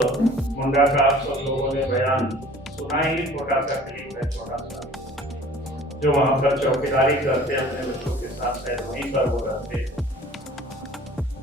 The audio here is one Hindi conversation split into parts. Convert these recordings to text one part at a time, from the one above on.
मुंडा का आप सब लोगों ने बयान सुना ही, छोटा सा क्लिप है, छोटा सा, जो वहां पर चौकीदारी करते अपने बच्चों के साथ, शायद वहीं पर वो रहते,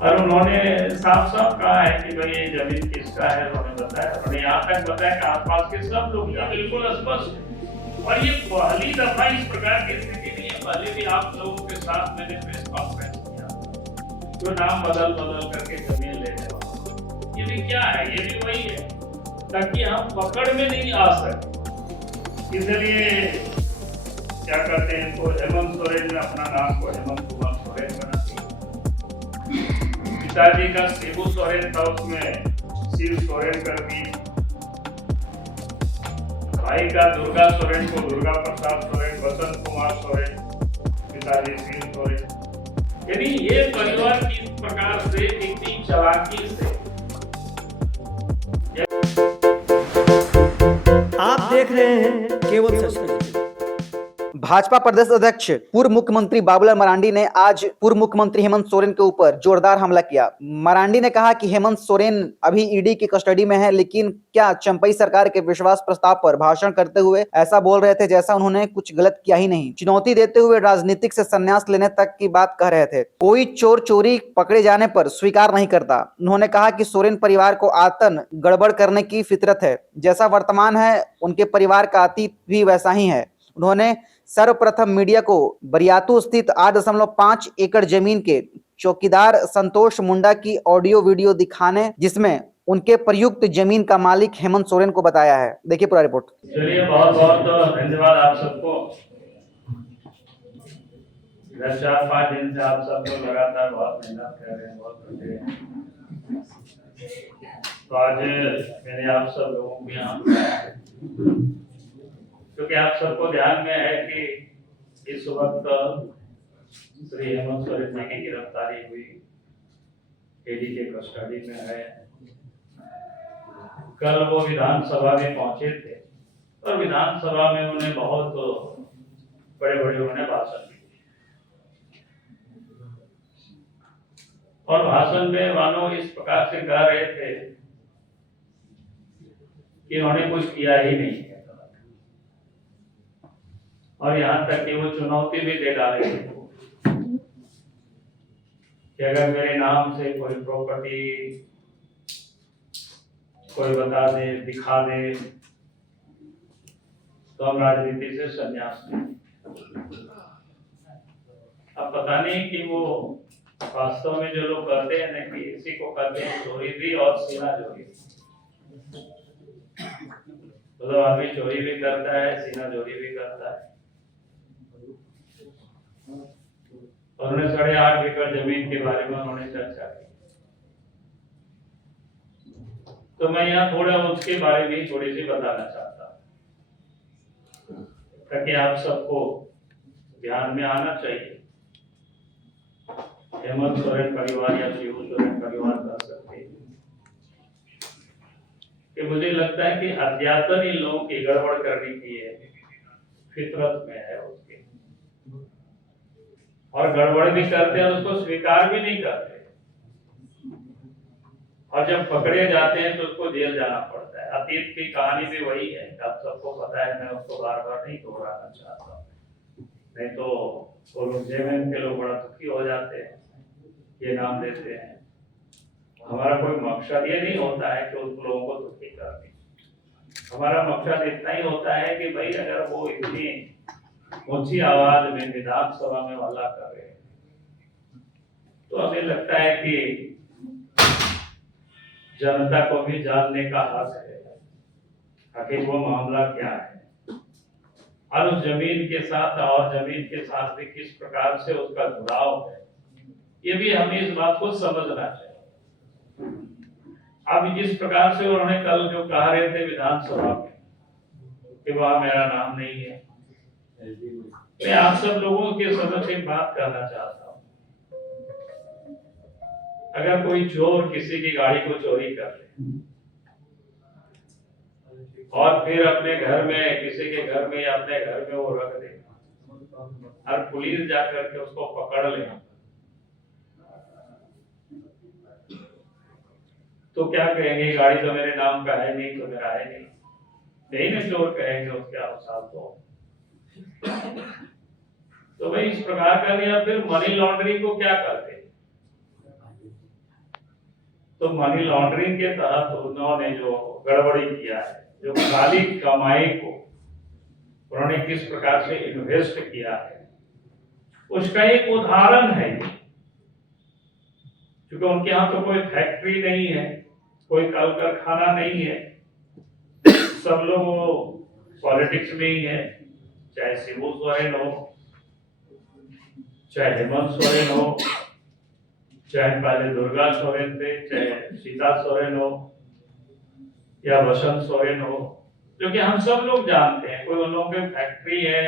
और उन्होंने साफ साफ कहा है कि भाई ये जमीन किसका है। उन्होंने बताया, उन्होंने यहाँ तक बताया कि आसपास के सब लोग, ये बिल्कुल स्पष्ट है। और ये पहली दफा इस प्रकार की स्थिति नहीं है, पहले भी आप लोगों के साथ मैंने प्रेस कॉन्फ्रेंस किया, जो नाम बदल बदल करके जमीन लेने वाला, ये भी क्या है, ये भी वही है, ताकि हम पकड़ में नहीं आ सके। इसलिए क्या करते हैं, तो हेमंत सोरेन ने अपना नाम को हेमंत कुमार सोरेन बना दिया। पिताजी का शिबू सोरेन था, उसमें शिव सोरेन कर दी। भाई का दुर्गा सोरेन को दुर्गा प्रसाद सोरेन, वसंत कुमार सोरेन, पिताजी शिव सोरेन। यानी ये परिवार किस प्रकार से इतनी चालाकी से, आप देख रहे हैं केवल सच न्यूज। भाजपा प्रदेश अध्यक्ष पूर्व मुख्यमंत्री बाबूलाल मरांडी ने आज पूर्व मुख्यमंत्री हेमंत सोरेन के ऊपर जोरदार हमला किया। मरांडी ने कहा कि हेमंत सोरेन अभी ईडी की कस्टडी में है, लेकिन क्या चंपई सरकार के विश्वास प्रस्ताव पर भाषण करते हुए ऐसा बोल रहे थे जैसा उन्होंने कुछ गलत किया ही नहीं। चुनौती देते हुए राजनीतिक से संन्यास लेने तक की बात कह रहे थे। कोई चोर चोरी पकड़े जाने पर स्वीकार नहीं करता। उन्होंने कहा कि सोरेन परिवार को आतन गड़बड़ करने की फितरत है, जैसा वर्तमान है उनके परिवार का अतीत भी वैसा ही है। उन्होंने सर्वप्रथम मीडिया को बरियातू स्थित 8.5 एकड़ जमीन के चौकीदार संतोष मुंडा की ऑडियो वीडियो दिखाने, जिसमें उनके प्रयुक्त जमीन का मालिक हेमंत सोरेन को बताया है। देखिए पूरा रिपोर्ट। चलिए, बहुत बहुत धन्यवाद आप सबको। 4-5 दिन से आप सब लोग लगातार बहुत मेहनत कर रहे हैं, बहुत कर रहे हैं। तो आज मैंने आप सब लोगों को यहाँ बुलाया है, क्योंकि आप सबको ध्यान में है कि इस वक्त श्री हेमंत सोरेन जी की गिरफ्तारी हुई, ईडी के कस्टडी में है। कल वो विधानसभा में पहुंचे थे और विधानसभा में उन्हें बहुत बड़े बड़े उन्होंने भाषण दिए, और भाषण में मानो इस प्रकार से कह रहे थे कि उन्होंने कुछ किया ही नहीं है, और यहाँ तक कि वो चुनौती भी दे डाले कि अगर मेरे नाम से कोई प्रॉपर्टी कोई बता दे, दिखा दे, तो हम राजनीति से संन्यास लें। अब पता नहीं कि वो वास्तव में जो लोग करते हैं ना, कि इसी को कहते हैं चोरी भी और सीना जोरी। तो आदमी चोरी भी करता है, सीना जोरी भी करता है। उन्होंने 8.5 एकड़ जमीन के बारे में उन्होंने चर्चा की, तो मैं यहाँ थोड़ा उसके बारे में थोड़ी सी बताना चाहता हूँ, ताकि आप सबको ध्यान में आना चाहिए। हेमंत सोरेन परिवार या शिबू सोरेन परिवार कर सकते हैं कि मुझे लगता है कि अध्यात्म इन लोगों की गड़बड़ करने की है, फितरत में है उसके, और गड़बड़ भी करते हैं, उसको स्वीकार भी नहीं करते, और जब पकड़े जाते हैं तो उसको जेल जाना पड़ता है। अतीत की कहानी भी वही है, आप सबको पता है, मैं उसको बार बार नहीं दोहराना चाहता हूँ, नहीं तो वो लोग जेल के लोग बड़ा दुखी हो जाते हैं, ये नाम देते हैं। हमारा कोई मकसद ये नहीं होता है कि उस लोगों को दुखी करने, हमारा मकसद इतना ही होता है कि भाई अगर वो इतनी ऊंची आवाज में विधानसभा में हल्ला कर रहे हैं, तो हमें लगता है कि जनता को भी जानने का हक है आखिर वो मामला क्या है, और उस जमीन के साथ और जमीन के साथ भी किस प्रकार से उसका जुड़ाव है, ये भी हमें इस बात को समझना चाहिए। अब जिस प्रकार से उन्होंने कल जो कह रहे थे विधानसभा में कि वह मेरा नाम नहीं है, मैं आप सब लोगों के समक्ष एक बात कहना चाहता हूँ। अगर कोई चोर किसी की गाड़ी को चोरी कर ले और फिर अपने घर में, किसी के घर में या अपने घर में वो रख दे, और पुलिस जाकर के उसको पकड़ ले, तो क्या कहेंगे, गाड़ी तो मेरे नाम का है नहीं तो मेरा है नहीं, यही ना चोर कहेंगे उसके अनुसार। तो भाई इस प्रकार का लिया। फिर मनी लॉन्ड्रिंग को क्या करते हैं, तो मनी लॉन्ड्रिंग के तहत उन्होंने जो गड़बड़ी किया है, जो काली कमाई को उन्होंने किस प्रकार से इन्वेस्ट किया है, उसका एक उदाहरण है ये। क्योंकि उनके यहाँ तो कोई फैक्ट्री नहीं है, कोई कल कारखाना नहीं है, सब लोग पॉलिटिक्स में ही है, चाहे शिबू सोरेन हो, चाहे हेमंत सोरेन हो, चाहे पहले दुर्गा सोरेन थे, चाहे सीता सोरेन हो या बसंत सोरेन हो, जो कि हम सब लोग जानते हैं। कोई उन लोगों की फैक्ट्री है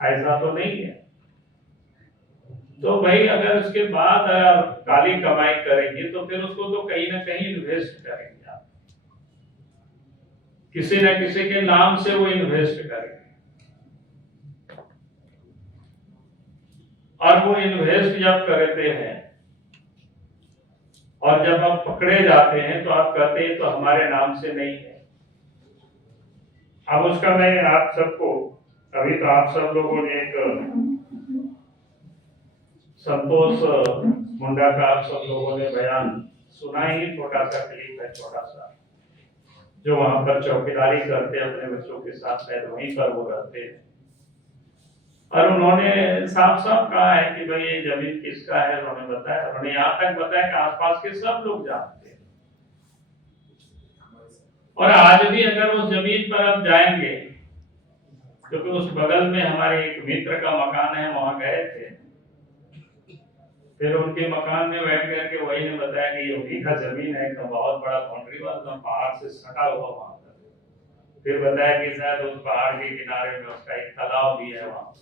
ऐसा तो नहीं है। तो भाई अगर उसके बाद काली कमाई करेंगे तो फिर उसको तो कहीं ना कहीं इन्वेस्ट करेंगे आप, किसी न किसी के नाम से वो इन्वेस्ट करेंगे, और वो इन्वेस्ट जब करते हैं और जब आप पकड़े जाते हैं तो आप कहते हैं तो हमारे नाम से नहीं है। अब उसका मैं आप सबको, अभी तो आप सब लोगों ने एक संतोष मुंडा का आप सब लोगों ने बयान सुना ही, छोटा सा क्लिप है, छोटा सा, जो वहां पर चौकीदारी करते हैं अपने बच्चों के साथ, शायद वहीं पर वो रहते हैं, और उन्होंने साफ साफ कहा है कि भाई ये जमीन किसका है। उन्होंने बताया, उन्होंने यहाँ तक बताया कि आसपास के सब लोग जानते हैं। और आज भी अगर उस जमीन पर आप जाएंगे, क्योंकि उस बगल में हमारे एक मित्र का मकान है, वहां गए थे, फिर उनके मकान में बैठ करके वही ने बताया कि योगी का जमीन है, एकदम बहुत बड़ा बाउंड्री वाला, पहाड़ से सटा हुआ वहां पर। फिर बताया कि शायद उस पहाड़ के किनारे में उसका एक तालाब भी है वहां पर।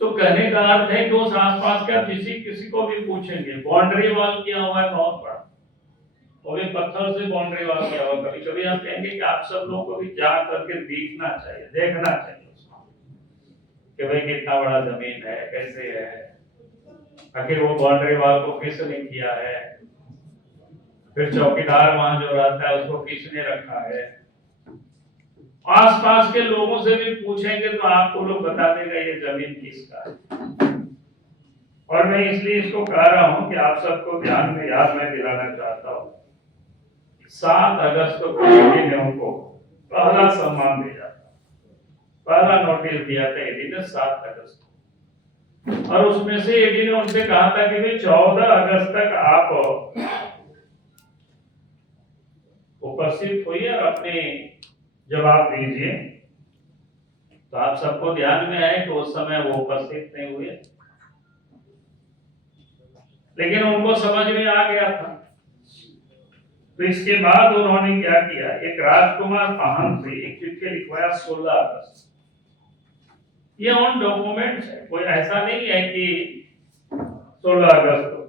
तो कहने का अर्थ है कि उस आसपास का किसी को भी पूछेंगे, बाउंड्री वॉल किया हुआ है बहुत बड़ा, वो भी पत्थर से बाउंड्री वॉल किया हुआ। कभी कभी आप कहेंगे कि आप सब लोगों को भी जा करके देखना चाहिए, देखना चाहिए कि भाई कितना बड़ा जमीन है, कैसे है, आखिर वो बाउंड्री वॉल को किसने किया है, फिर चौकीदार वहां जो रहता है उसको किसने रखा है। आसपास के लोगों से भी पूछेंगे तो आपको लोग बता देगा ये जमीन किसका है। और मैं इसलिए इसको कह रहा हूं कि आप सबको ध्यान में याद मैं दिलाना चाहता हूं, 7 अगस्त को ईडी ने उनको पहला सम्मान दिया, पहला नोटिस दिया था ईडी ने 7 अगस्त को, और उसमें से ईडी ने उनसे कहा था कि भाई 14 अगस्त तक आप उपस्थित होइए और अपने जवाब दीजिए। तो आप सबको ध्यान में है कि उस समय वो उपस्थित नहीं हुए, लेकिन उनको समझ में आ गया था। तो इसके बाद उन्होंने क्या किया, एक राजकुमार पाहन से एक चिट्ठी लिखवाया 16 अगस्त। ये ऑन डॉक्यूमेंट्स है, कोई ऐसा नहीं है कि 16 अगस्त को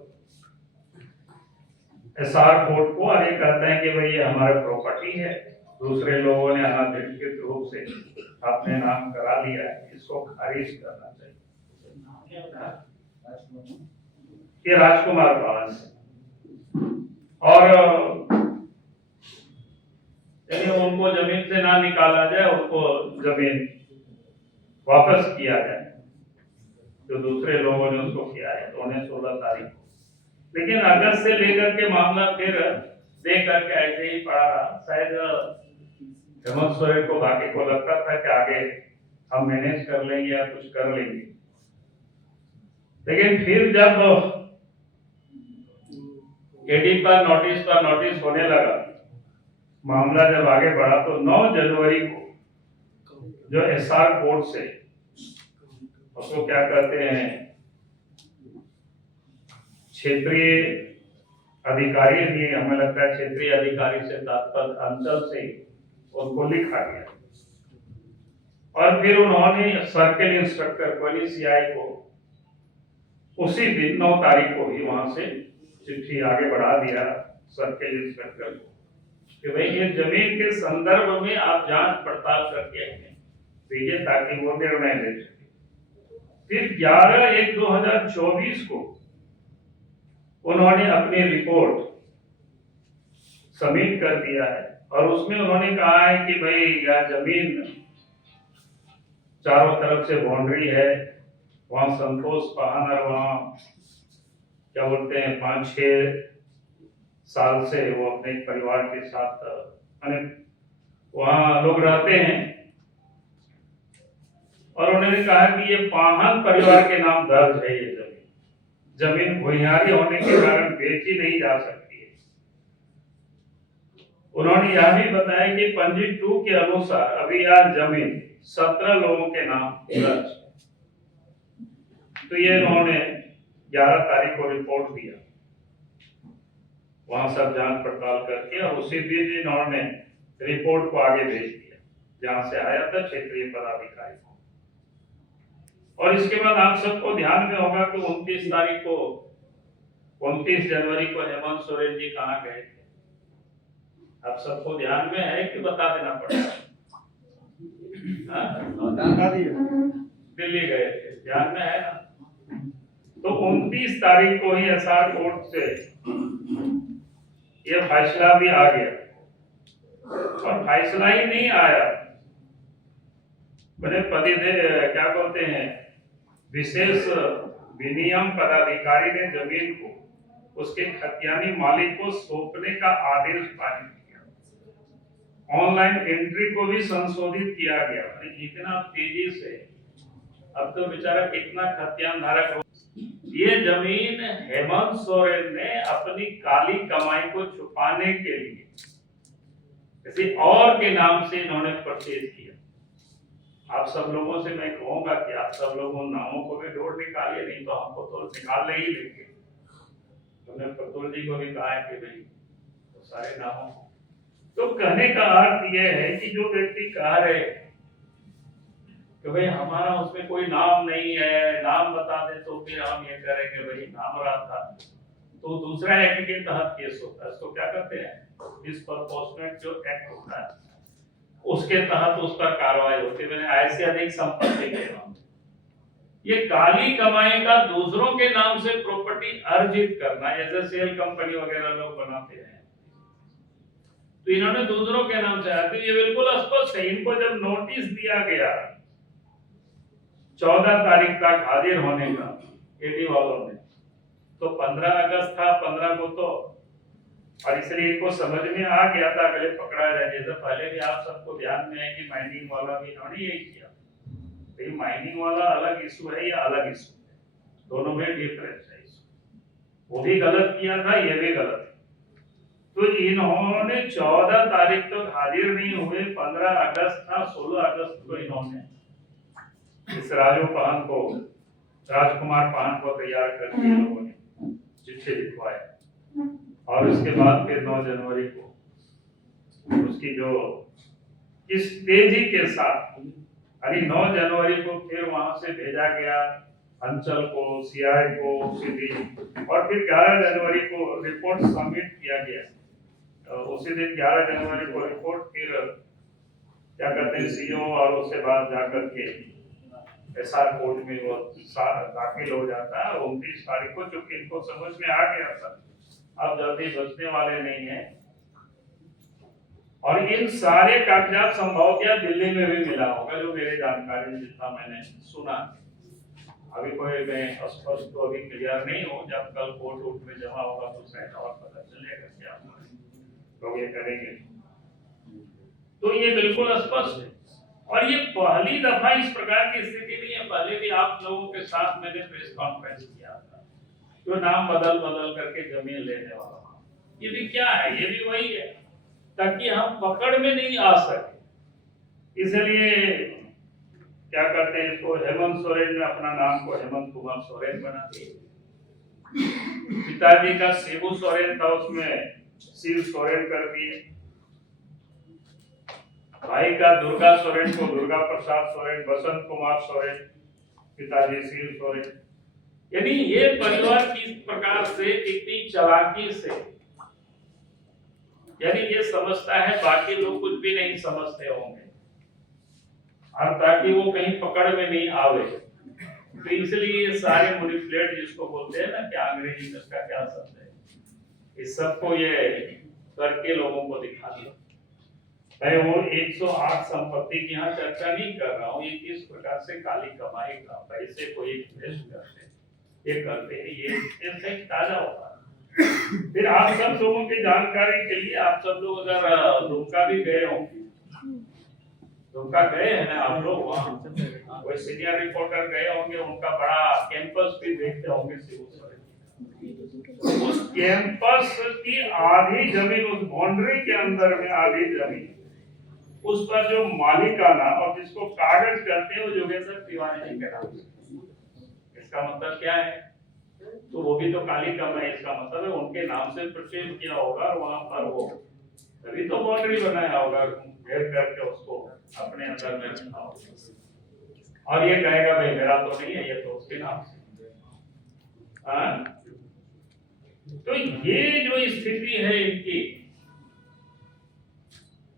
एसआर कोर्ट को और ये कहते हैं कि भाई ये हमारा प्रॉपर्टी है, दूसरे लोगों ने अनाधिकृत रूप से अपने नाम करा लिया है, इसको खारिज करना चाहिए। ये राजकुमार पाहन है, और उनको जमीन से ना निकाला जाए, उनको जमीन वापस किया जाए जो दूसरे लोगों ने उसको किया है। तो उन्हें 16 तारीख को, लेकिन अगस्त से लेकर के मामला फिर देख करके ऐसे ही पड़ा रहा। शायद हेमंत सोरेन को बाकी को लगता था कि आगे हम मैनेज कर लेंगे या कुछ कर लेंगे, लेकिन फिर जब ईडी पर नोटिस होने लगा, मामला जब आगे बढ़ा, तो 9 जनवरी को जो एसआर कोर्ट से, उसको क्या कहते हैं, क्षेत्रीय अधिकारी भी, हमें लगता है क्षेत्रीय अधिकारी से तात्पर्य अंचल से उनको लिखा गया, और फिर उन्होंने सर्किल इंस्पेक्टर पुलिस सीआई को उसी दिन 9 तारीख को ही वहां से चिट्ठी आगे बढ़ा दिया सर्किल इंस्पेक्टर को कि भाई ये जमीन के संदर्भ में आप जांच पड़ताल करके दीजिए ताकि वो निर्णय ले सके। फिर 11/1/2024 को उन्होंने अपनी रिपोर्ट सबमिट कर दिया है और उसमें उन्होंने कहा है कि भाई यह जमीन चारों तरफ से बाउंड्री है, वहां संतोष पान और वहां क्या बोलते हैं 5-6 साल से वो अपने परिवार के साथ वहां लोग रहते हैं और उन्होंने कहा कि ये पाहन परिवार के नाम दर्ज है। ये जमीन भूमिहारी होने के कारण बेची नहीं जा सकती है। उन्होंने यह भी बताया कि पंजी 2 के अनुसार अभी यह जमीन 17 लोगों के नाम दर्ज है। तो ये इन्होंने 11 तारीख को रिपोर्ट दिया, वहां सब जांच पड़ताल करके, और उसी दिन इन्होंने रिपोर्ट को आगे भेज दिया जहां से आया था क्षेत्रीय पदाधिकारी को। और इसके बाद आप सबको ध्यान में होगा कि 29 तारीख को 29 जनवरी को हेमंत सोरेन जी कहाँ गए थे? आप सबको ध्यान में है कि बता देना पड़ेगा? दिल्ली गए थे, ध्यान में है ना? तो 29 तारीख को ही एसआर कोर्ट से यह फैसला भी आ गया, और फैसला ही नहीं आया, बड़े क्या बोलते हैं, विशेष विनियम पदाधिकारी ने जमीन को उसके खतियानी मालिक को सौंपने का आदेश पारित किया। ऑनलाइन एंट्री को भी संशोधित किया गया। इतना तेजी से अब तो बेचारा कितना खतियान धारक हो। ये जमीन हेमंत सोरेन ने अपनी काली कमाई को छुपाने के लिए किसी और के नाम से इन्होंने परचेज किया। आप सब लोगों से मैं कहूंगा कि आप सब लोग उन नामों को भी ढूंढ निकालिए, नहीं तो हमको तो निकाल ही लेंगे। तुमने प्रतुल जी को भी कहा है कि भाई तो सारे नामों को, तो कहने का अर्थ यह है कि जो व्यक्ति कह रहे कि भाई हमारा उसमें कोई नाम नहीं है, नाम बता दे तो फिर हम ये करेंगे भाई नाम रहा था, तो दूसरा एक्ट के तहत केस होता है। इसको क्या कहते हैं? डिस्प्रपोर्शनेट जो एक्ट होता है उसके तहत उस पर कार्रवाई होती है। मैंने ऐसे अधिक संपत्ति के नाम, ये काली कमाई का दूसरों के नाम से प्रॉपर्टी अर्जित करना, जैसे सेल कंपनी वगैरह लोग बनाते हैं, तो इन्होंने दूसरों के नाम से आते, ये बिल्कुल स्पष्ट है। इनको जब नोटिस दिया गया 14 तारीख तक हाजिर होने का एडी वालों ने, तो 15 अगस्त था, 15 को तो, और इसलिए इनको समझ में आ गया था अगले पकड़ा जाए। जैसे पहले भी आप सबको ध्यान में है कि माइनिंग वाला भी इन्होंने यही किया। तो माइनिंग वाला अलग इशू है या अलग इशू है, दोनों में डिफरेंस है। वो भी गलत किया था, ये भी गलत है। तो इन्होंने 14 तारीख तक हाजिर नहीं हुए, 15 अगस्त था, 16 अगस्त को इन्होंने इस राजकुमार पाहन को तैयार कर दिया, लोगों ने चिट्ठी लिखवाए, और उसके बाद फिर 9 जनवरी को उसकी जो इस तेजी के साथ, यानी 9 जनवरी को फिर वहां से भेजा गया अंचल को, सीआई को सीधी, और फिर 11 जनवरी को रिपोर्ट सबमिट किया गया। उसी दिन 11 जनवरी को रिपोर्ट फिर क्या कहते हैं सीओ, और उसके बाद जाकर के एसआर कोर्ट में वो दाखिल हो जाता है। 29 तारीख को, चूंकि इनको समझ में आ गया था अब जल्दी बचने वाले नहीं है, और इन सारे कागजात संभवतः दिल्ली में भी मिला होगा, जो मेरे जानकारी जितना मैंने सुना। अभी कोई मैं स्पष्ट तो अभी क्लियर नहीं हूँ, जब कल कोर्ट वोट में जमा होगा तो शायद और पता चलेगा क्या लोग ये करेंगे। तो ये बिल्कुल स्पष्ट है, और ये पहली दफा इस प्रकार की स्थिति नहीं है। पहले भी आप लोगों के साथ मैंने प्रेस कॉन्फ्रेंस किया था, जो नाम बदल करके जमीन लेने वाला, ये भी क्या है, ये भी वही है, ताकि हम पकड़ में नहीं आ सके। इसलिए क्या करते हैं, इसको हेमंत सोरेन ने अपना नाम को हेमंत कुमार सोरेन बना दिए। पिताजी का शिबू सोरेन था, उसमें शिव सोरेन कर दिए। भाई का दुर्गा सोरेन को दुर्गा प्रसाद सोरेन, बसंत कुमार सोरेन, पिताजी शिव सोरेन। यानी ये परिवार किस प्रकार से, कितनी चालाकी से, यानी ये समझता है बाकी लोग कुछ भी नहीं समझते होंगे, और ताकि वो कहीं पकड़ में नहीं आवे, तो इसलिए ये सारे मैनिपुलेट जिसको बोलते हैं ना, क्या अंग्रेजी में इसका क्या शब्द है, इस सबको ये करके लोगों को दिखाना। मैं वो 108 संपत्ति की यहाँ चर्चा नहीं कर रहा हूँ, ये किस प्रकार से काली कमाई का पैसे को इन्वेस्ट करते हैं, ये करते हैं, ये ताजा होता है। फिर आप सब लोगों की जानकारी के लिए, आप सब लोग अगर दुमका भी गए होंगे, दुमका गए हैं ना आप लोग, वहाँ कोई सीनियर रिपोर्टर गए होंगे, उनका बड़ा कैंपस भी देखते होंगे उस कैंपस की आधी जमीन, उस बाउंड्री के अंदर में आधी जमीन, उस पर जो मालिकाना और जिसको कागज करते हैं वो योगेंद्र तिवारी जी के नाम से। इसका मतलब क्या है? तो वो भी तो काली कमाई, इसका मतलब है उनके नाम से परचेज किया होगा और वहां पर वो तभी तो बाउंड्री बनाया होगा, घेर करके उसको अपने अंदर में रखा होगा। और ये कहेगा भाई मेरा तो नहीं है, ये तो उसके नाम से। तो ये जो स्थिति है इनकी,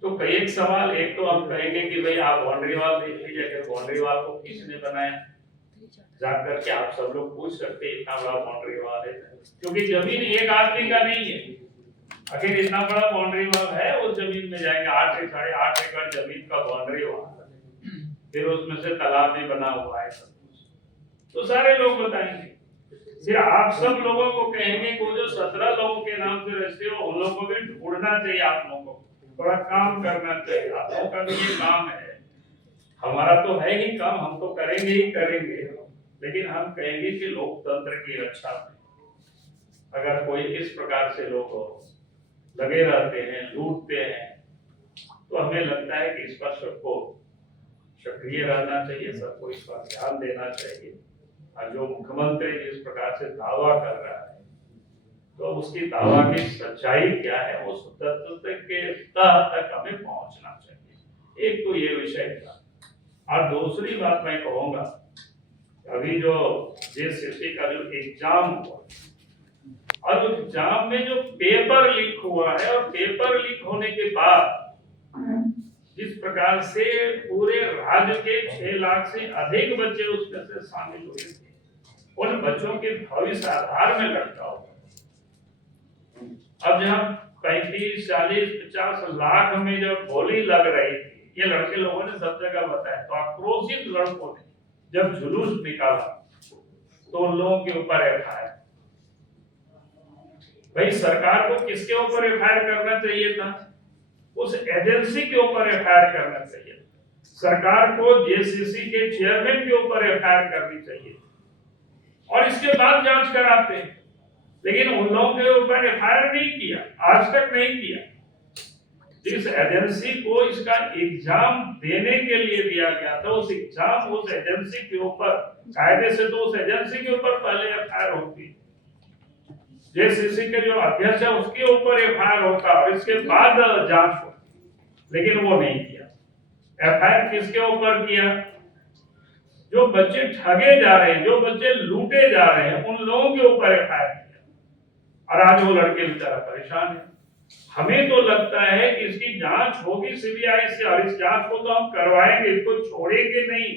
तो कई एक सवाल, एक तो हम कहेंगे कि भाई आप बाउंड्री वाल देख लीजिए, अगर बाउंड्री वाल को किसने बनाया, जाकर के आप सब लोग पूछ सकते हैं, इतना बड़ा बाउंड्री वाल है, क्योंकि जमीन एक आदमी का नहीं है। अगर इतना बड़ा बाउंड्री वाल है, उस जमीन में जाएंगे 8 से 8.5 एकड़ जमीन का बाउंड्री वाल, फिर उसमें से तालाब भी बना हुआ है, सब कुछ तो सारे लोग बताएंगे। फिर आप सब लोगों को कहेंगे कि जो 17 लोगों के नाम से रजिस्ट्री हो, उन लोगों को भी ढूंढना चाहिए, आप लोगों को थोड़ा काम करना चाहिए, आप लोगों का भी ये काम है, हमारा तो है ही काम, हम तो करेंगे ही करेंगे, लेकिन हम कहेंगे कि लोकतंत्र की रक्षा में अगर कोई इस प्रकार से लोग लगे रहते हैं, लूटते हैं, तो हमें लगता है कि इस पर सबको सक्रिय रहना चाहिए, सबको इस पर ध्यान देना चाहिए। और जो मुख्यमंत्री जिस प्रकार से दावा कर रहा है, तो उसकी दावा की सच्चाई क्या है, उस तथ्य के तह तक हमें पहुंचना चाहिए। एक तो ये विषय था। और दूसरी बात मैं कहूंगा, अभी जो जेसीसी का जो एग्जाम हुआ, और उस एग्जाम में जो पेपर लीक हुआ है, और पेपर लीक होने के बाद जिस प्रकार से पूरे राज्य के 6 लाख से अधिक बच्चे उसमें से शामिल हुए थे, उन बच्चों के भविष्य आधार में लटका हुआ। अब जहां 35, 40, 50 लाख में जब गोली लग रही थी, ये लड़के लोगों ने सब जगह बताया, तो आक्रोशित लड़कों ने जब जुलूस निकाला, तो उन लोगों के ऊपर एफआईआर। भाई सरकार को किसके ऊपर एफआईआर करना चाहिए था? उस एजेंसी के ऊपर एफआईआर करना चाहिए। सरकार को जेसीसी के चेयरमैन के ऊपर एफआईआर करनी चाहिए, और इसके बाद जांच कराते हैं, लेकिन उन लोगों के ऊपर एफआईआर नहीं किया, आज तक नहीं किया। जिस एजेंसी को इसका एग्जाम देने के लिए दिया गया था, उस एग्जाम, उस एजेंसी के ऊपर कायदे से तो उस एजेंसी के ऊपर पहले एफआईआर होती, जेसीसी के जो अध्यक्ष है उसके ऊपर एफआईआर होता, और इसके बाद जांच होती, लेकिन वो नहीं किया। एफआईआर किसके ऊपर किया? जो बच्चे ठगे जा रहे हैं, जो बच्चे लूटे जा रहे हैं, उन लोगों के ऊपर एफआईआर किया, और आज वो लड़के बेचारा परेशान है। हमें तो लगता है कि इसकी जांच होगी सीबीआई से, और इस जांच को तो हम करवाएंगे, इसको छोड़ेंगे नहीं।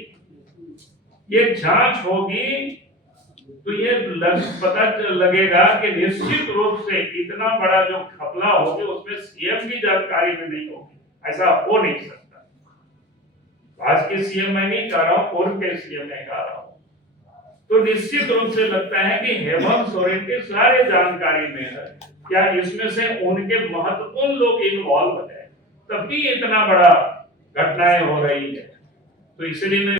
ये जांच होगी तो ये पता लगेगा कि निश्चित रूप से इतना बड़ा जो घपला होगी उसमें सीएम की जानकारी में नहीं होगी, ऐसा हो नहीं सकता। आज के सीएम मैं नहीं कह रहा हूं, पूर्व के सीएम मैं कह रहा हूं। तो निश्चित रूप से लगता है कि हेमंत सोरेन के सारे जानकारी में है, क्या इसमें से उनके महत्वपूर्ण लोग इन्वॉल्व है, तभी इतना बड़ा घटनाएं हो रही है। तो इसलिए मैं